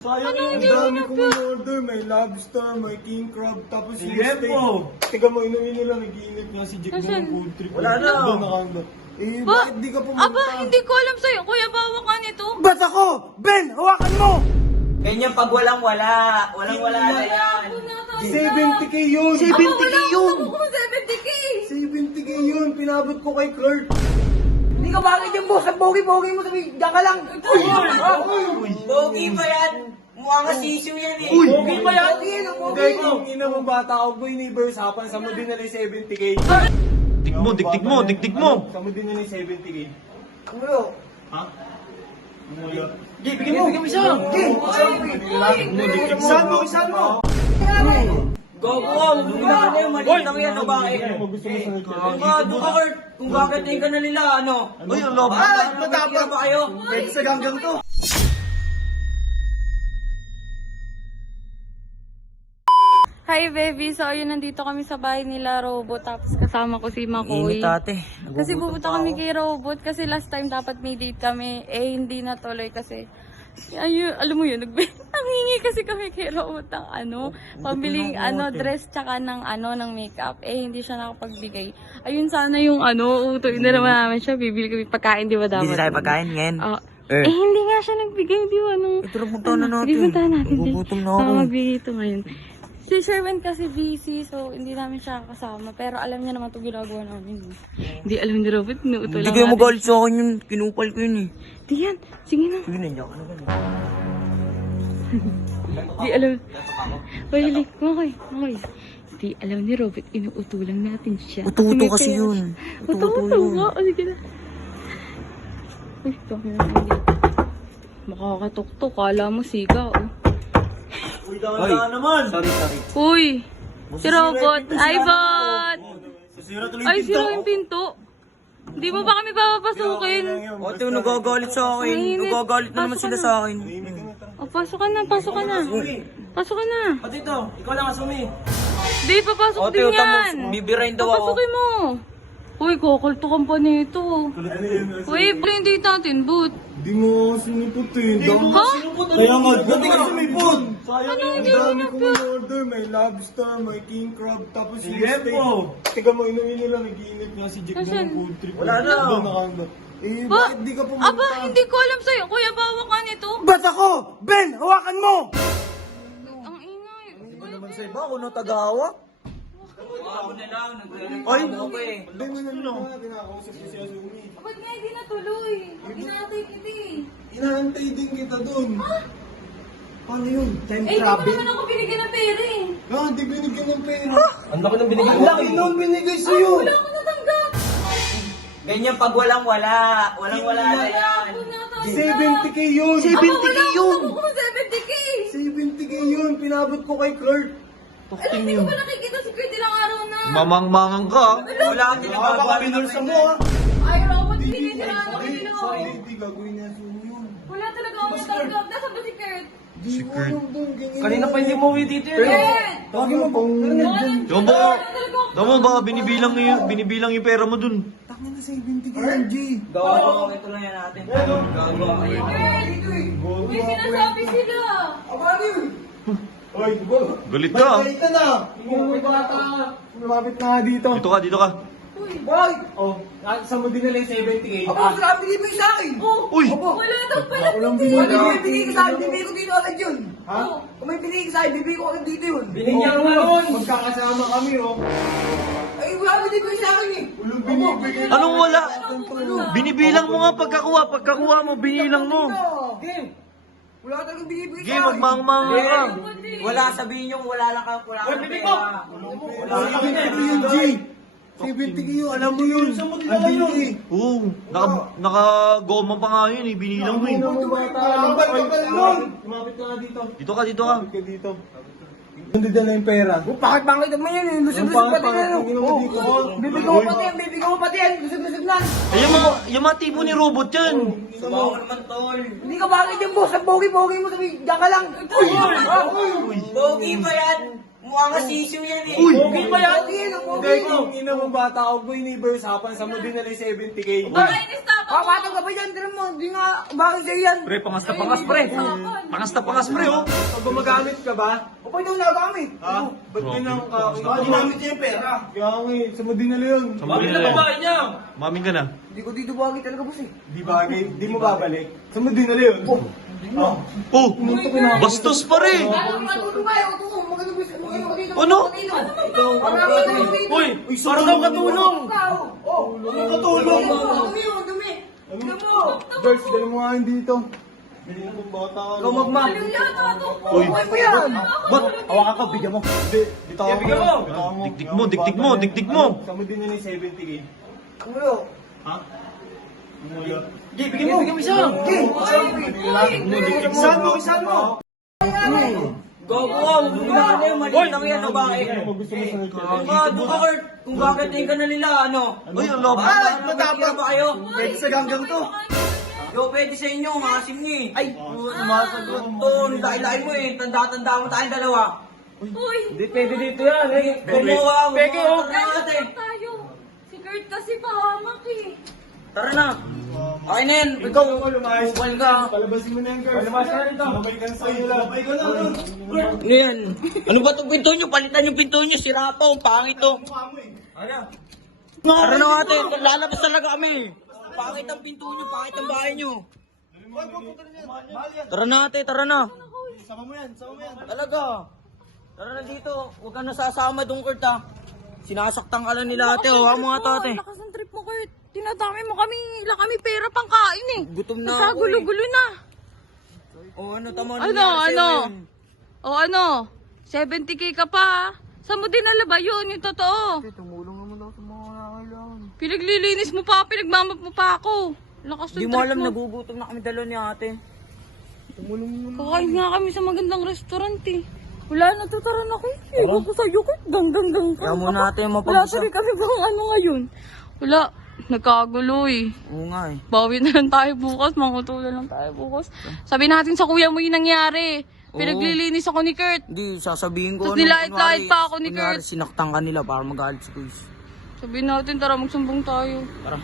Sayang Ano, yung hindi dami mo kong in-order. May lobster, may king crab, tapos yung steak. Tiga mo, inumin nila, nag-iinit nga si Jack Nasaan? ng food trip. Wala na. Doon nakanda. Eh, Ba? bakit di ka pumunta? Aba, hindi ko alam sa'yo. Kuya, bawa ka nito. Ba't ako? Ben, hawakan mo! Ganyan pag walang-wala. Walang-wala na yan. 70k yun! 70k yun! Ako 70k. 70k yun! Pinabot ko kay Clark! Hindi ka bakit yung boss? Ang pogi-pogi mo sabi, diyan ka lang! Pogi ba yan? Mukhang asisyo yan eh. Uy! Pogi ba yan? Pogi, ano pogi Kaya mo? kung ina mo bata ako, boy, neighbors, hapan, sa mo din nila yung 70k. Dikdik mo. Sa mo din nila yung 70k. Ulo. Ha? Wala. Bigyan mo siya! Isan mo! Gogo ka, bumila ka na yung maliit lang yan o bakit? Gusto mo sa nito? Kung doon ka Kurt, kung gagating ka na nila, ano? Uy, ang labo. Matapang ba kayo? Pwede sa ganggang to. Hi, baby. So, ayun, nandito kami sa bahay nila, Robot. Tapos kasama ko si Makoy. ate. Kasi pupunta kami kay Robot. Kasi last time dapat may date kami. Eh, hindi natuloy kasi. Ayun, alam mo yun, nanghingi kasi kami kay Robot ng pambiling dress tsaka ng ng makeup. Eh, hindi siya nakapagbigay. Ayun, sana yung utuin na naman namin siya. Bibili kami pagkain, di ba dapat? Hindi tayo pagkain ngayon. Hindi nga siya nagbigay, di ba? Ito na punta na natin. Puntahan natin. Nagugutom na ako. Magbigay ito ngayon. Si Sherwin kasi busy, so hindi namin siya kasama. Pero alam niya naman ito ginagawa namin. Hindi alam ni Robert, inuuto lang Hindi kayo natin. magalit sa akin yun. Kinupal ko yun eh. Di yan, sige na. Sige, nandiyan ka na ba? Di alam. Hoy, halik, Makoy. Di alam ni Robert, inuuto lang natin siya. Uto-uto may kasi pera yun. siya. Uto-uto Uto-uto yun. nga. O, sige na. Uy, ito na dito. Makakatuktok, kala mo siga, oh. Uy, dahan naman! Sorry. Uy! Si Robot! Ay, bot! Sasira tuloy Ay, sira yung pinto. Hindi mo ba kami papapasukin? Ate, nagagalit sa akin. Mainit. Nagagalit na naman Pasok sila ka sa akin. O, pasok ka na. Pasok ka na. Ate, ito. Ikaw lang asumi. Di, papasok Ate, din utang yan. mo. Bibirain daw ako. Papasukin mo. Uy, kukultukan pa nito. Uy, hindi natin, boot. Di mo sinipot eh. Ha? Kaya nga, dati ka sumipot! Sayang Ano, yung hindi mo dami kong in-order. May lobster, may king crab, tapos yung steak. Tiga mo, inumin nila, nag-iinit nga si Jack Nasaan? ng food trip. Wala na. Doon nakanda. Eh, Ba? bakit di ka pumunta? Aba, hindi ko alam sa'yo. Kuya, bawa ka nito. Ba't ako? Ben, hawakan mo! Ang ingay. Naman sa iba, ako na tagahawak. Ako na lang. Ay, Hindi mo na kinakausap ko si Asumi. Ba't nga hindi natuloy? Inaatay kita eh. Inaantay din kita doon. Paano yun? Time Eh, hindi mo naman ako binigyan ng pera eh. Ah, di binigyan ng pera. Ang laki ng binigay Ang laki nung binigay sa'yo! Wala ako natanggap. Ganyan pag walang-wala. Walang-wala na yan. 70k yun! 70k yun! Ako 70k. 70k yun! Pinabot ko kay Clark. Ay, hindi ko pa nakikita si Kurt ilang araw na. Mamang-mangang ka. Wala kang ginagawa. Pinulsa mo ha! Ay, Robot, hindi nila ako ginawa. Hindi gagawin niya Asumi yun. Wala talaga ako natanggap. Nasaan ba si Kurt? Di ko alam doon. ganyan. Kanina pa hindi mo uwi dito yun. Kurt! Tawagin mo pang... Yung baka, baka binibilang yung pera mo dun. Tangin na 70k yun, G. Gawa ito lang yan natin. Gawa. May sinasabi sila. Oy, Galit ka. Balita na! Yung bata, lumapit na nga dito. Dito ka. Boy! Oh, saan mo dinala yung 70k? Ako, sila binibigay mo sa akin! Oh, Uy! wala daw pala. Walang Kung binigay. may binigay ka sa akin, bibigay ko dito agad yun! Ha? Kung may binigay ka sa akin, bibigay ko agad dito yun! Binigyan mo nun. Magkakasama kami, oh. Ay, wala binibigay sa akin eh! Walang binibigay. Anong wala? Binibilang mo nga pagkakuha mo, binilang mo. Game! Wala talagang binibigay Game, sa akin! magmang-mangang ka. Wala sabihin yung wala lang kang pera. Wala 70k yun, G. 70k yun, alam mo yun. Ang binigay. Oo, naka-goma pa nga yun eh, binilang mo eh. Lumapit ka nga dito. Dito ka. Lumapit ka dito. Nandito na yung pera. Pangit naman yan eh! Lusog-lusog pati Pangit, yan! tingin mo dito. Bibigyan mo pati yan! Lusog-lusog na! Ay, yung mga tipo ni Robot yan. Subawa naman tol. Hindi ka bakit yung boss? Ang pogi-pogi mo sabi, diyan ka lang! Pogi ba yan? Mukhang asisyo yan eh. Pogi ba yan? Pogi, Kaya kung ina mo bata ako, boy, neighbors, hapan, sa mo din nila yung 70k. Nakainis na Papatag ka ba dyan? Tira mo, di nga, bakit sa'yo yan? Pre, pangas na pangas, pre. Pangas na pangas, pre, oh. Pag gumagamit ka ba? O pa ito nagamit. Ha? Ba't ganyan ka? Ginamit niya yung pera. Kaya nga eh, sa mo din nila yun. Maming na babae niya. Maming ka na. Hindi ko dito bagay talaga, boss eh. Di bagay, di mo babalik. Sa mo din nila yun. Oh, bastos pa rin. Ano? Uy, parang daw katulong. Katulong! George, dali mo nga yun dito. Bili na kong bata ka. Ikaw magma. Uy, Buhay mo yan. ba't? Hawakan ka, bigyan mo. Hindi, bitawan mo. bigyan mo. Bitawan mo. Digdig mo, digdig mo, digdig mo. Sa mo din nila yung 70K. Ulo. Ha? Umulo. Bigyan mo isa. Isan mo, isan mo! Gago ka, bumila ka na yung maliit lang yan, o bakit? Kung gusto mo sa Kung doon ka, Kurt, kung bakit tingin ka na nila, ano? Uy, ang labo. Matapang ba kayo? Pwede sa ganggang to. Yo, pwede sa inyo, maasim niyo eh. Ay, Sumasagot. Ton, dahil mo eh, tanda-tanda mo tayong dalawa. Uy! Hindi pwede dito yan. Gumawa, Peke, oh. tara na natin. Tayo! Si Kurt kasi pahamak eh. Tara na. Okay na yan, ikaw, lumayas bukal ka. Palabasin mo na yan, girls. Palabasin na rito. Sabay ka na sa iyo lang. Sabay ka na. Ano yan? Ano ba itong pinto nyo? Palitan yung pinto nyo, sira pa, ang pangit to. Tara na natin, lalabas talaga kami. Pangit ang pinto nyo, pangit ang bahay nyo. Tara na ate, tara na. Sama mo yan, sama mo yan. Talaga. Tara na dito, huwag ka nasasama doon, Kurt ha. Sinasaktan ka lang nila ate, hawa mo nga to ate. Lakas ng trip mo, Kurt. Tinadami mo kami. Wala kami pera pang kain eh. Gutom na ako eh. Nagkagulo-gulo na. O ano, tama na Ano, nangyari sa'yo ano? ngayon? O ano? 70K ka pa. Saan mo dinala ba yun? Yung totoo. Tumulong naman ako sa mga kailangan. Pinaglilinis mo pa, pinagmamap mo pa ako. Lakas ng Di mo trip alam, mo. nagugutom na kami dalawa ni ate. Kakain nga kami sa magandang restaurant eh. Wala na to, tara na kayo. Igo ko sa'yo, Kurt. Gang. Kaya muna ate Wala mapag-isa. tuloy kami pang ano ngayon. Wala. Nagkagulo eh. Oo nga eh. Bawi na lang tayo bukas, mangutulan lang tayo bukas. Sabi natin sa kuya mo yung nangyari. Pinaglilinis ako ni Kurt. Hindi, sasabihin ko. Tapos nilait-lait pa ako ni kunwari, Kurt. sinaktan ka nila para magalit si Kuis. Sabi natin, tara magsumbong tayo. Tara.